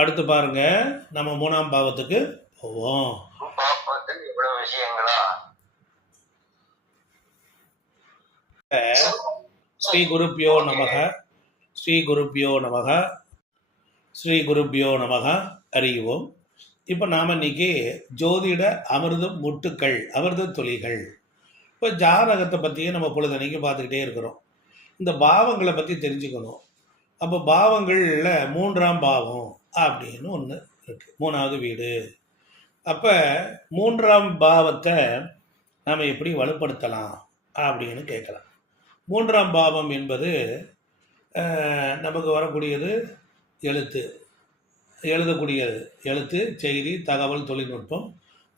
அடுத்து பாருங்க, நம்ம 3ஆம் பாவத்துக்கு போவோம். இவ்வளவு விஷயங்களா? ஸ்ரீ குருப்பியோ நமக, ஸ்ரீ குருப்பியோ நமக, ஸ்ரீ குருப்பியோ நமக. அறிவோம். இப்போ நாம் இன்னைக்கு ஜோதிட அமிர்தம் முட்டுக்கள், அமிர்த துளிகள். இப்போ ஜாதகத்தை பற்றியே நம்ம பொழுதன்னைக்கு பார்த்துக்கிட்டே இருக்கிறோம். இந்த பாவங்களை பற்றி தெரிஞ்சுக்கணும். அப்போ பாவங்களில் 3ஆம் பாவம் அப்படின்னு ஒன்று இருக்குது, 3வது வீடு. அப்போ 3ஆம் பாவத்தை நாம் எப்படி வலுப்படுத்தலாம் அப்படின்னு கேட்கலாம். 3ஆம் பாவம் என்பது நமக்கு வரக்கூடியது எழுத்து, எழுதக்கூடியது, எழுத்து, செய்தி, தகவல், தொழில்நுட்பம்,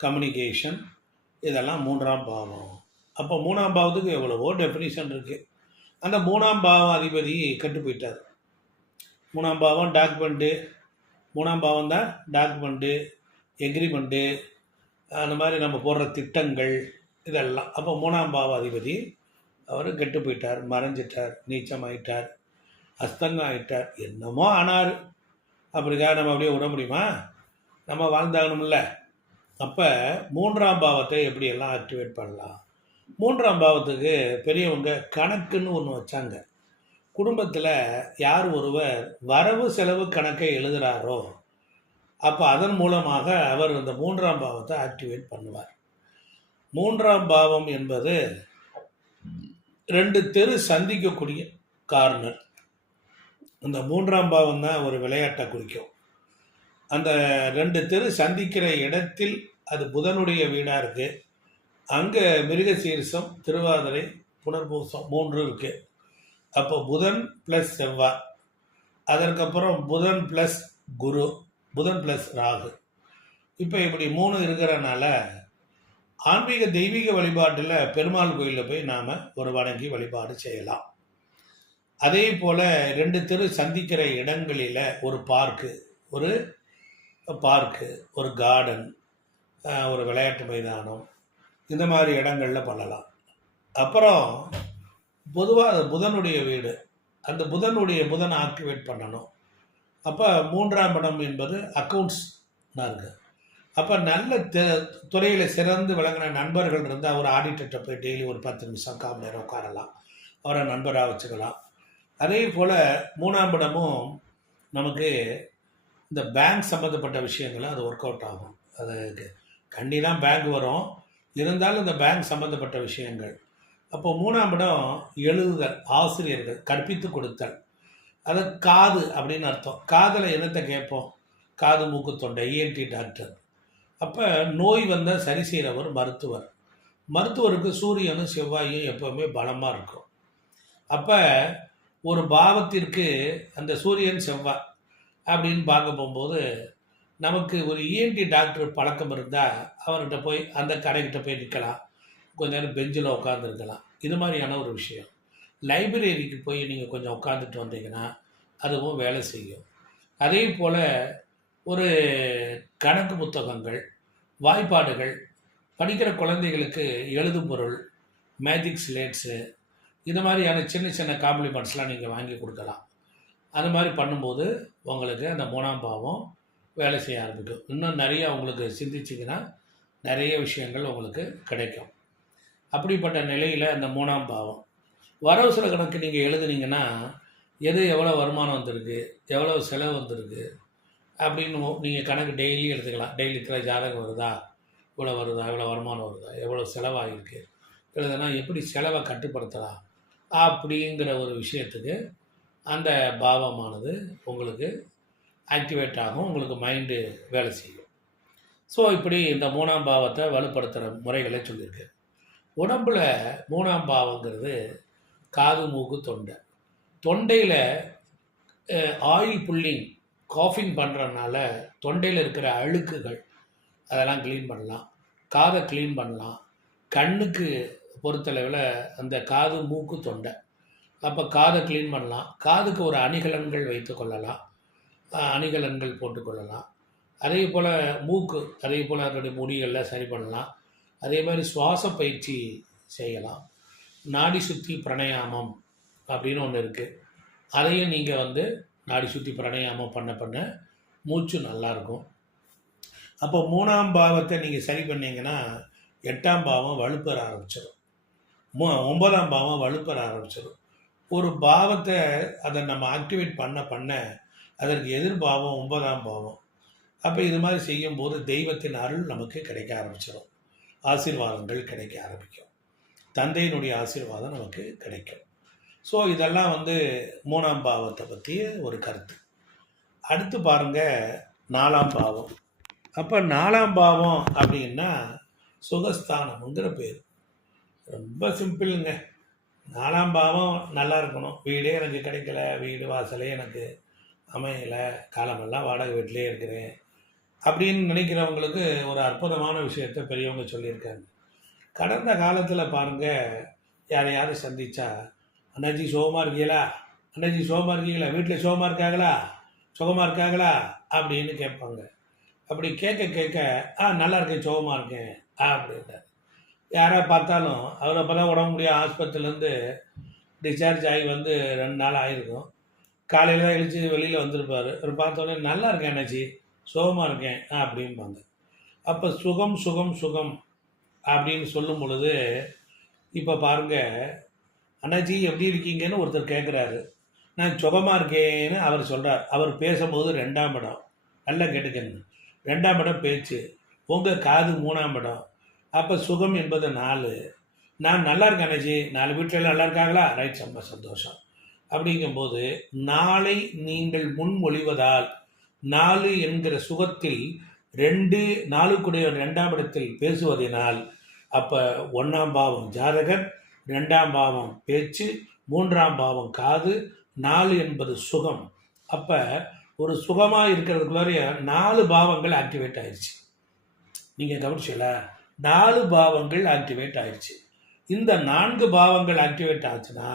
கம்யூனிகேஷன், இதெல்லாம் 3ஆம் பாவம். அப்போ 3ஆம் பாவத்துக்கு எவ்வளவோ டெஃபினிஷன் இருக்குது. அந்த 3ஆம் பாவம் அதிபதி கெட்டு போயிட்டார். 3ஆம் பாவம் டாக்குமெண்ட்டு, 3ஆம் பாவம் தான் டாக்குமெண்ட்டு, எக்ரிமெண்ட்டு, அந்த மாதிரி நம்ம போடுற திட்டங்கள் இதெல்லாம். அப்போ 3ஆம் பாவ அதிபதி அவர் கெட்டு போயிட்டார், மறைஞ்சிட்டார், நீச்சமாயிட்டார், அஸ்தங்கம் ஆகிட்டார், என்னமோ ஆனார். அப்படிக்காக நம்ம அப்படியே விட முடியுமா? நம்ம வாழ்ந்தாகணும்ல. அப்போ 3ஆம் பாவத்தை எப்படியெல்லாம் ஆக்டிவேட் பண்ணலாம்? 3ஆம் பாவத்துக்கு பெரியவங்க கணக்குன்னு ஒன்று வச்சாங்க. குடும்பத்தில் யார் ஒருவர் வரவு செலவு கணக்கை எழுதுகிறாரோ அப்போ அதன் மூலமாக அவர் இந்த 3ஆம் பாவத்தை ஆக்டிவேட் பண்ணுவார். 3ஆம் பாவம் என்பது 2 தெரு சந்திக்கக்கூடிய கார்னர். அந்த 3ஆம் பாவம் தான் ஒரு விளையாட்டை குறிக்கும். அந்த 2 தெரு சந்திக்கிற இடத்தில் அது புதனுடைய வீடாக இருக்குது. அங்கே மிருகசீரிசம், திருவாதிரை, புனர்பூசம் 3 இருக்குது. அப்போ புதன் ப்ளஸ் செவ்வாய், அதற்கப்புறம் புதன் ப்ளஸ் குரு, புதன் ப்ளஸ் ராகு. இப்போ இப்படி 3 இருக்கிறனால ஆன்மீக தெய்வீக வழிபாட்டில் பெருமாள் கோயிலில் போய் நாம் ஒரு வணங்கி வழிபாடு செய்யலாம். அதே போல் 2 தெரு சந்திக்கிற இடங்களில் ஒரு பார்க்கு, ஒரு கார்டன், ஒரு விளையாட்டு மைதானம், இந்த மாதிரி இடங்களில் பண்ணலாம். அப்புறம் பொதுவாக புதனுடைய வீடு, அந்த புதன் ஆக்டிவேட் பண்ணணும். அப்போ 3ஆம் இடம் என்பது அக்கௌண்ட்ஸ்னா இருக்குது. அப்போ நல்ல துறையில் சிறந்து விளங்கின நண்பர்கள் இருந்தால் ஒரு ஆடிட்டர்கிட்ட போய் டெய்லி ஒரு 10 நிமிஷம் 1/4 மணி நேரம் உட்காரலாம், அவரை நண்பராக வச்சுக்கலாம். அதே போல் 3ஆம் இடமும் நமக்கு இந்த பேங்க் சம்மந்தப்பட்ட விஷயங்களும் அது ஒர்க் அவுட் ஆகும். அது கண்டி தான் பேங்க் வரும், இருந்தாலும் இந்த பேங்க் சம்மந்தப்பட்ட விஷயங்கள். அப்போ 3ஆம் இடம் எழுதுதல், ஆசிரியர்கள், கற்பித்து கொடுத்தல். அது காது அப்படின்னு அர்த்தம். காதில் என்னத்தை கேட்போம்? காது மூக்கு தொண்டை, இஎன்டி டாக்டர். அப்போ நோய் வந்தால் சரி செய்கிறவர் மருத்துவர். மருத்துவருக்கு சூரியனும் செவ்வாயும் எப்போவுமே பலமாக இருக்கும். அப்போ ஒரு பாவத்திற்கு அந்த சூரியன் செவ்வாய் அப்படின்னு பார்க்க போகும்போது நமக்கு ஒரு இஎன்டி டாக்டர் பழக்கம் இருந்தால் அவர்கிட்ட போய் அந்த கடைக்கிட்ட போய் நிற்கலாம், கொஞ்ச நேரம் பெஞ்சில் உட்காந்துருக்கலாம். இது மாதிரியான ஒரு விஷயம். லைப்ரரிக்கு போய் நீங்கள் கொஞ்சம் உட்காந்துட்டு வந்தீங்கன்னா அதுவும் வேலை செய்யும். அதே போல் ஒரு கணக்கு புத்தகங்கள், வாய்ப்பாடுகள், படிக்கிற குழந்தைகளுக்கு எழுதும் பொருள், மேஜிக் ஸ்லேட்ஸு, இது மாதிரியான சின்ன சின்ன காம்ப்ளிமெண்ட்ஸ்லாம் நீங்கள் வாங்கி கொடுக்கலாம். அது மாதிரி பண்ணும்போது உங்களுக்கு அந்த 3ஆம் பாவம் வேலை செய்ய ஆரம்பிக்கும். இன்னும் நிறைய உங்களுக்கு சிந்திச்சிங்கன்னா நிறைய விஷயங்கள் உங்களுக்கு கிடைக்கும். அப்படிப்பட்ட நிலையில் அந்த 3ஆம் பாவம் வரவு செலவு கணக்கு நீங்கள் எழுதுனீங்கன்னா எது எவ்வளோ வருமானம் வந்திருக்கு, எவ்வளோ செலவு வந்திருக்கு அப்படின்னு நீங்கள் கணக்கு டெய்லி எழுதுக்கலாம். டெய்லி இருக்கிற ஜாதகம் வருதா, இவ்வளோ வருதா, எவ்வளோ வருமானம் வருதா, எவ்வளோ செலவாகிருக்கு, எழுதுனா எப்படி செலவை கட்டுப்படுத்தலாம் அப்படிங்கிற ஒரு விஷயத்துக்கு அந்த பாவமானது உங்களுக்கு ஆக்டிவேட் ஆகும், உங்களுக்கு மைண்டு வேலை செய்யும். ஸோ இப்படி இந்த 3ஆம் பாவத்தை வலுப்படுத்துகிற முறைகளை சொல்லியிருக்கு. உடம்பில் 3ஆம் பாவங்கிறது காது மூக்கு தொண்டை. தொண்டையில் ஆயில் புல்லிங், காஃபிங் பண்ணுறதுனால தொண்டையில் இருக்கிற அழுக்குகள் அதெல்லாம் க்ளீன் பண்ணலாம். காதை க்ளீன் பண்ணலாம். கண்ணுக்கு பொறுத்தளவில் அந்த காது மூக்கு தொண்டை, அப்போ காதை க்ளீன் பண்ணலாம். காதுக்கு ஒரு அணிகலன்கள் வைத்து கொள்ளலாம், அணிகலன்கள் போட்டுக்கொள்ளலாம். அதே போல் மூக்கு, அதே போல் அதனுடைய முடிகளில் சரி பண்ணலாம். அதே மாதிரி சுவாச பயிற்சி செய்யலாம். நாடி சுத்தி பிரணயாமம் அப்படின்னு ஒன்று இருக்குது. அதையும் நீங்கள் நாடி சுத்தி பிரணயாமம் பண்ண மூச்சு நல்லாயிருக்கும். அப்போ 3ஆம் பாவத்தை நீங்கள் சரி பண்ணீங்கன்னா 8ஆம் பாவம் வலுப்பெற ஆரம்பிச்சிடும். 9ஆம் பாவம் வலுப்பெற ஆரம்பிச்சிடும். ஒரு பாவத்தை அதை நம்ம ஆக்டிவேட் பண்ண பண்ண அதற்கு எதிர்பாவம் 9ஆம் பாவம். அப்போ இது மாதிரி செய்யும்போது தெய்வத்தின் அருள் நமக்கு கிடைக்க ஆரம்பிச்சிடும். ஆசீர்வாதங்கள் கிடைக்க ஆரம்பிக்கும். தந்தையினுடைய ஆசீர்வாதம் நமக்கு கிடைக்கும். ஸோ இதெல்லாம் 3ஆம் பாவத்தை பற்றிய ஒரு கருத்து. அடுத்து பாருங்கள் 4ஆம் பாவம். அப்போ 4ஆம் பாவம் அப்படின்னா சுகஸ்தானம்ங்கிற பேர். ரொம்ப சிம்பிளுங்க. 4ஆம் பாவம் நல்லா இருக்கணும். வீடே எனக்கு கிடைக்கல, வீடு வாசலே எனக்கு அமையலை, காலமெல்லாம் வாடகை வீட்டிலே இருக்கிறேன் அப்படின்னு நினைக்கிறவங்களுக்கு ஒரு அற்புதமான விஷயத்தை பெரியவங்க சொல்லியிருக்காங்க. கடந்த காலத்தில் பாருங்கள், யாரையாவது சந்தித்தா, அண்ணாச்சி சுகமாக இருக்கீங்களா, அண்ணாச்சி சுகமாக இருக்கீங்களா, வீட்டில் சுகமாக இருக்காங்களா, சுகமாக இருக்காங்களா அப்படின்னு கேட்பாங்க. அப்படி கேட்க கேட்க நல்லா இருக்கேன், சுகமாக இருக்கேன் அப்படின்றார். யாராவது பார்த்தாலும் அவர் அப்போ தான் உடம்பு முடியாது, ஆஸ்பத்திரிலேருந்து டிஸ்சார்ஜ் ஆகி 2 நாள் ஆகிருக்கும். காலையில் தான் எழுச்சி வெளியில் வந்திருப்பார். அவர் பார்த்தோன்னே நல்லா இருக்கேன் அண்ணாச்சி, சுகமாக இருக்கேன் அப்படிம்பாங்க. அப்போ சுகம் சுகம் சுகம் அப்படின்னு சொல்லும் பொழுது இப்போ பாருங்கள், அண்ணாச்சி எப்படி இருக்கீங்கன்னு ஒருத்தர் கேட்குறாரு. நான் சுகமாக இருக்கேன்னு அவர் சொல்கிறார். அவர் பேசும்போது 2ஆம் இடம். நல்லா கேட்டுக்கணும். 2ஆம் இடம் பேச்சு, உங்கள் காது 3ஆம் இடம். அப்போ சுகம் என்பது 4. நான் நல்லா இருக்கேன் அண்ணாச்சி, 4 வீட்டில் நல்லா இருக்காங்களா, ரைட், ரொம்ப சந்தோஷம். அப்படிங்கும்போது நாளை நீங்கள் முன்மொழிவதால் 4 என்கிற சுகத்தில் 4 கூடிய 2ஆம் இடத்தில் பேசுவதனால் அப்போ 1ஆம் பாவம் ஜாதகர், 2ஆம் பாவம் பேச்சு, 3ஆம் பாவம் காது, 4 என்பது சுகம். அப்போ ஒரு சுகமாக இருக்கிறதுக்குள்ளாரைய 4 பாவங்கள் ஆக்டிவேட் ஆயிடுச்சு. நீங்கள் கவனிச்சல, 4 பாவங்கள் ஆக்டிவேட் ஆயிடுச்சு. இந்த 4 பாவங்கள் ஆக்டிவேட் ஆச்சுன்னா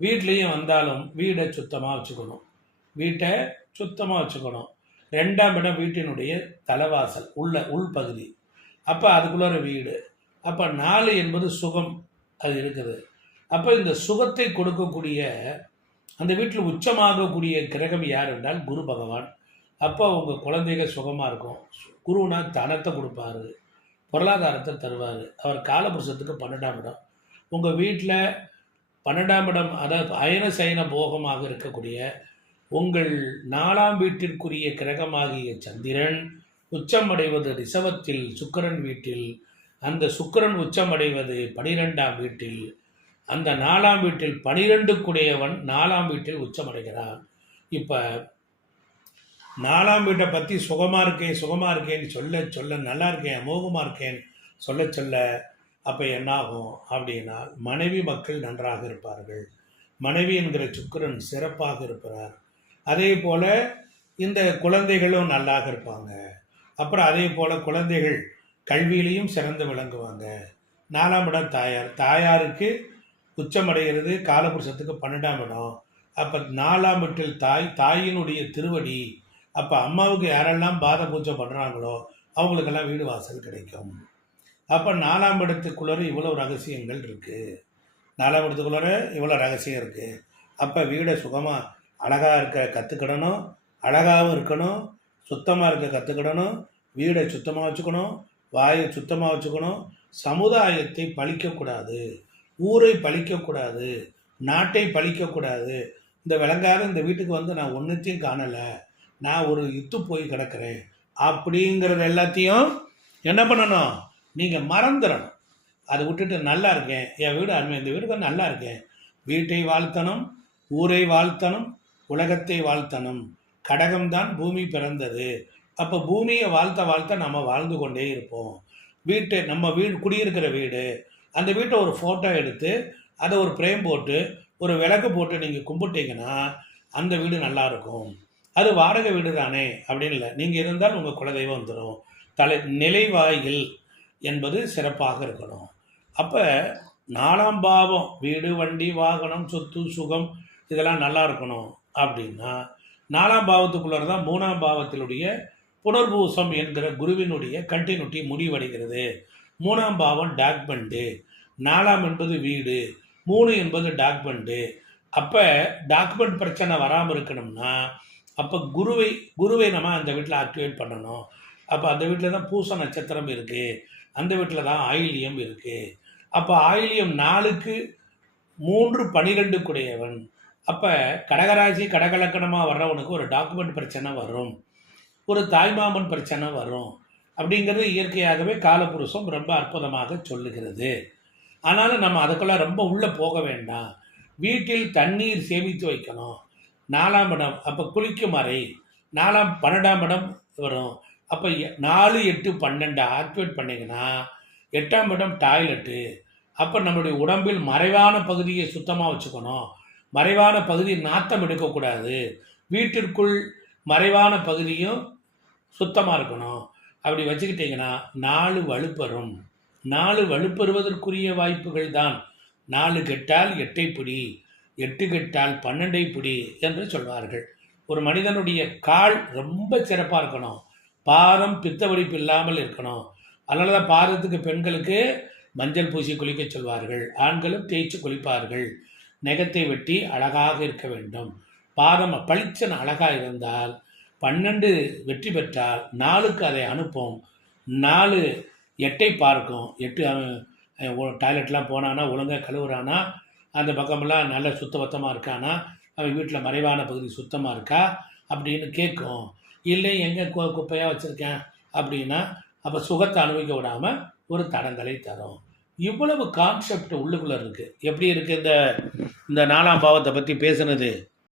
வீட்லேயும் வந்தாலும் வீடை சுத்தமாக வச்சுக்கணும். வீட்டை சுத்தமாக வச்சுக்கணும். 2ஆம் இடம் வீட்டினுடைய தலைவாசல், உள்பகுதி. அப்போ அதுக்குள்ளார வீடு. அப்போ 4 என்பது சுகம், அது இருக்குது. அப்போ இந்த சுகத்தை கொடுக்கக்கூடிய அந்த வீட்டில் உச்சமாகக்கூடிய கிரகம் யார் என்றால் குரு பகவான். அப்போ உங்கள் குழந்தைகள் சுகமாக இருக்கும். குருனா தனத்தை கொடுப்பாரு, பொருளாதாரத்தை தருவார். அவர் காலபுருஷத்துக்கு 12ஆம் இடம். உங்கள் வீட்டில் 12ஆம் இடம், அதாவது அயன சயன போகமாக இருக்கக்கூடிய உங்கள் 4ஆம் வீட்டிற்குரிய கிரகமாகிய சந்திரன் உச்சமடைவது ரிஷபத்தில், சுக்கிரன் வீட்டில். அந்த சுக்கிரன் உச்சமடைவது 12ஆம் வீட்டில். அந்த 4ஆம் வீட்டில் 12க்குடையவன் 4ஆம் வீட்டில் உச்சமடைகிறான். இப்போ 4ஆம் வீட்டை பற்றி சுகமாக இருக்கேன்னு சொல்ல சொல்ல, நல்லா இருக்கேன், அமோகமாக இருக்கேன் சொல்ல சொல்ல அப்போ என்னாகும் அப்படின்னா மனைவி மக்கள் நன்றாக இருப்பார்கள். மனைவி என்கிற சுக்கிரன் சிறப்பாக இருக்கிறார். அதே போல் இந்த குழந்தைகளும் நல்லாக இருப்பாங்க. அப்புறம் அதே போல் குழந்தைகள் கல்வியிலையும் சிறந்து விளங்குவாங்க. 4ஆம் இடம் தாயாருக்கு உச்சமடைகிறது காலபுருஷத்துக்கு 12ஆம் இடம். அப்போ 4ஆம் வீட்டில் தாயினுடைய திருவடி. அப்போ அம்மாவுக்கு யாரெல்லாம் பாத பூஜை பண்ணுறாங்களோ அவங்களுக்கெல்லாம் வீடு வாசல் கிடைக்கும். அப்போ 4ஆம் இடத்துக்குள்ளே இவ்வளோ ரகசியங்கள் இருக்குது. 4ஆம் இடத்துக்குள்ளே இவ்வளோ ரகசியம் இருக்குது. அப்போ வீடை சுகமாக அழகாக இருக்க கற்றுக்கிடணும், அழகாகவும் இருக்கணும், சுத்தமாக இருக்க கற்றுக்கிடணும், வீடை சுத்தமாக வச்சுக்கணும், வாயை சுத்தமாக வச்சுக்கணும், சமுதாயத்தை பழிக்கக்கூடாது, ஊரை பழிக்கக்கூடாது, நாட்டை பழிக்கக்கூடாது. இந்த விளங்காத இந்த வீட்டுக்கு நான் ஒன்றுத்தையும் காணலை, நான் ஒரு இத்து போய் கிடக்கிறேன் அப்படிங்கிறது எல்லாத்தையும் என்ன பண்ணணும், நீங்கள் மறந்துடணும். அதை விட்டுட்டு நல்லா இருக்கேன், என் வீடு அருமை, இந்த வீடுக்கு நல்லா இருக்கேன். வீட்டை வாழ்த்தணும், ஊரை வாழ்த்தணும், உலகத்தை வாழ்த்தணும். கடகம்தான் பூமி பிறந்தது. அப்போ பூமியை வாழ்த்த நம்ம வாழ்ந்து கொண்டே இருப்போம். நம்ம வீடு குடியிருக்கிற வீடு, அந்த வீட்டை ஒரு ஃபோட்டோ எடுத்து அதை ஒரு ஃப்ரேம் போட்டு ஒரு விளக்கு போட்டு நீங்கள் கும்பிட்டீங்கன்னா அந்த வீடு நல்லாயிருக்கும். அது வாடகை வீடு தானே அப்படின்னு இல்லை, நீங்கள் இருந்தால் உங்கள் குலதெய்வம் வந்துடும். நிலைவாயில் என்பது சிறப்பாக இருக்கணும். அப்போ 4ஆம் பாவம் வீடு, வண்டி, வாகனம், சொத்து, சுகம் இதெல்லாம் நல்லா இருக்கணும். அப்படின்னா 4ஆம் பாவத்துக்குள்ளே தான் 3ஆம் பாவத்தினுடைய புனர்பூசம் என்கிற குருவினுடைய கண்டினியூட்டி முடிவடைகிறது. 3ஆம் பாவம் டாக்மெண்ட்டு, 4ஆம் என்பது வீடு, 3 என்பது டாக்மெண்ட்டு. அப்போ டாக்குமெண்ட் பிரச்சனை வராமல் இருக்கணும்னா அப்போ குருவை நம்ம அந்த வீட்டில் ஆக்டிவேட் பண்ணணும். அப்போ அந்த வீட்டில் தான் பூச நட்சத்திரம் இருக்குது, அந்த வீட்டில் தான் ஆயில்யம் இருக்குது. அப்போ ஆயில்யம் 4க்கு 3 12 குடையவன். அப்போ கடகராசி கடகலக்கணமாக வர்றவனுக்கு ஒரு டாக்குமெண்ட் பிரச்சனை வரும், ஒரு தாய்மாமன் பிரச்சனை வரும். அப்படிங்கிறது இயற்கையாகவே காலபுருஷம் ரொம்ப அற்புதமாக சொல்லுகிறது. ஆனாலும் நம்ம அதுக்குள்ளே ரொம்ப உள்ளே போக வேண்டாம். வீட்டில் தண்ணீர் சேமித்து வைக்கணும். 4ஆம் இடம் அப்போ குளிக்கும் அறை, 4ஆம் 12ஆம் இடம் வரும். அப்போ 4, 8, 12 ஆக்டிவேட் பண்ணிங்கன்னா 8ஆம் இடம் டாய்லெட்டு. அப்போ நம்மளுடைய உடம்பில் மறைவான பகுதியை சுத்தமாக வச்சுக்கணும். மறைவான பகுதி நாத்தம் எடுக்கக்கூடாது. வீட்டிற்குள் மறைவான பகுதியும் சுத்தமாக இருக்கணும். அப்படி வச்சுக்கிட்டிங்கன்னா 4 வலுப்பெறும். 4 வலுப்பெறுவதற்குரிய வாய்ப்புகள் தான். 4 கெட்டால் 8 பிடி, 8 கெட்டால் 12 பிடி என்று சொல்வார்கள். ஒரு மனிதனுடைய கால் ரொம்ப சிறப்பாக இருக்கணும். பாதம் பித்த வெடிப்பு இல்லாமல் இருக்கணும். அதனால தான் பாதத்துக்கு பெண்களுக்கு மஞ்சள் பூசி குளிக்க சொல்வார்கள், ஆண்களும் தேய்ச்சி குளிப்பார்கள். நெகத்தை வெட்டி அழகாக இருக்க வேண்டும். பாதம் பளிச்சன் அழகாக இருந்தால் 12 வெற்றி பெற்றால் 4க்கு அதை அனுப்பும். 4 8ஐ பார்க்கும். 8 டாய்லெட்லாம் போனானா, ஒழுங்காக கழுவுறானா, அந்த பக்கமெல்லாம் நல்ல சுத்தபத்தமாக இருக்கானா, அவன் வீட்டில் மறைவான பகுதி சுத்தமாக இருக்கா அப்படின்னு கேட்கும். இல்லை எங்கே குப்பையாக வச்சுருக்கேன் அப்படின்னா அப்போ சுகத்தை அனுபவிக்க விடாமல் ஒரு தடங்களை தரும். இவ்வளவு கான்செப்ட் உள்ளுக்குள்ளே இருக்குது. எப்படி இருக்குது இந்த 4ஆம் பாவத்தை பற்றி பேசுனது?